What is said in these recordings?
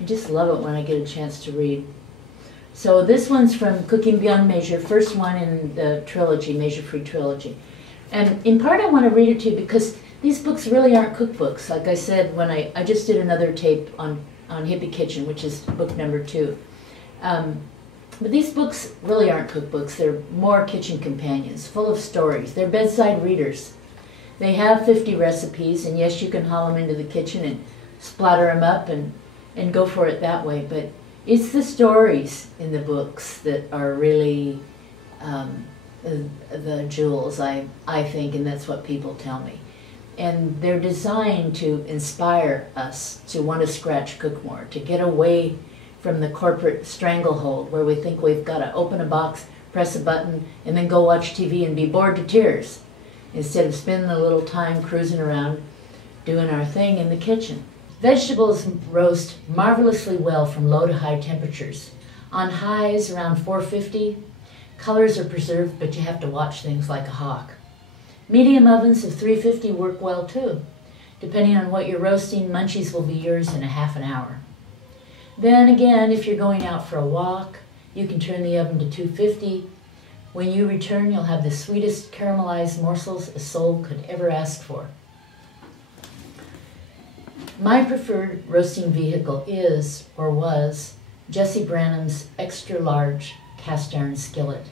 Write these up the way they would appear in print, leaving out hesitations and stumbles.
I just love it when I get a chance to read. So this one's from Cooking Beyond Measure, first one in the trilogy, Measure Free Trilogy. And in part I want to read it to you because these books really aren't cookbooks. Like I said, when I just did another tape on Hippie Kitchen, which is book number 2. But these books really aren't cookbooks. They're more kitchen companions, full of stories. They're bedside readers. They have 50 recipes, and yes, you can haul them into the kitchen and splatter them up and go for it that way. But it's the stories in the books that are really the jewels, I think, and that's what people tell me. And they're designed to inspire us to want to scratch cook more, to get away from the corporate stranglehold where we think we've got to open a box, press a button, and then go watch TV and be bored to tears, instead of spending a little time cruising around doing our thing in the kitchen. Vegetables roast marvelously well from low to high temperatures. On highs around 450, colors are preserved, but you have to watch things like a hawk. Medium ovens of 350 work well too. Depending on what you're roasting, munchies will be yours in a half an hour. Then again, if you're going out for a walk, you can turn the oven to 250. When you return, you'll have the sweetest caramelized morsels a soul could ever ask for. My preferred roasting vehicle is, or was, Jessie Branmon's extra-large cast iron skillet.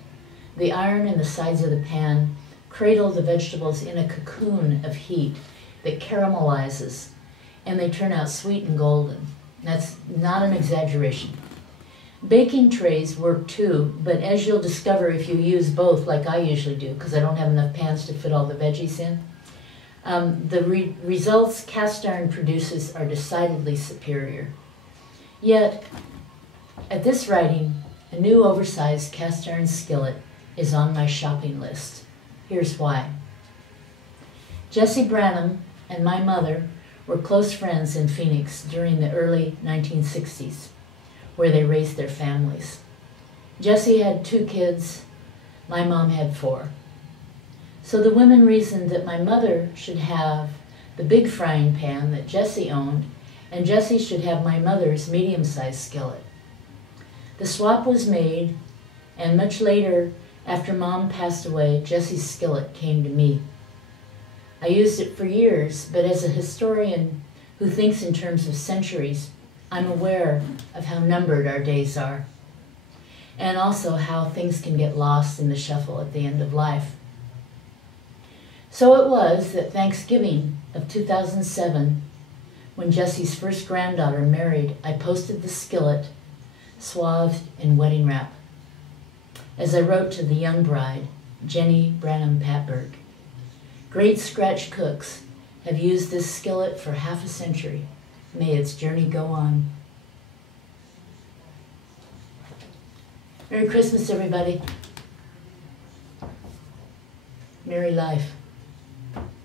The iron in the sides of the pan cradle the vegetables in a cocoon of heat that caramelizes, and they turn out sweet and golden. That's not an exaggeration. Baking trays work too, but as you'll discover if you use both like I usually do, because I don't have enough pans to fit all the veggies in, the results cast iron produces are decidedly superior. Yet, at this writing, a new oversized cast iron skillet is on my shopping list. Here's why. Jessie Branmon and my mother were close friends in Phoenix during the early 1960s, where they raised their families. Jessie had 2 kids, my mom had 4. So the women reasoned that my mother should have the big frying pan that Jessie owned, and Jessie should have my mother's medium-sized skillet. The swap was made, and much later, after Mom passed away, Jessie's skillet came to me. I used it for years, but as a historian who thinks in terms of centuries, I'm aware of how numbered our days are, and also how things can get lost in the shuffle at the end of life. So it was that Thanksgiving of 2007, when Jessie's first granddaughter married, I posted the skillet swathed in wedding wrap. As I wrote to the young bride, Jenny Branham Patberg, great scratch cooks have used this skillet for half a century. May its journey go on. Merry Christmas, everybody. Merry life.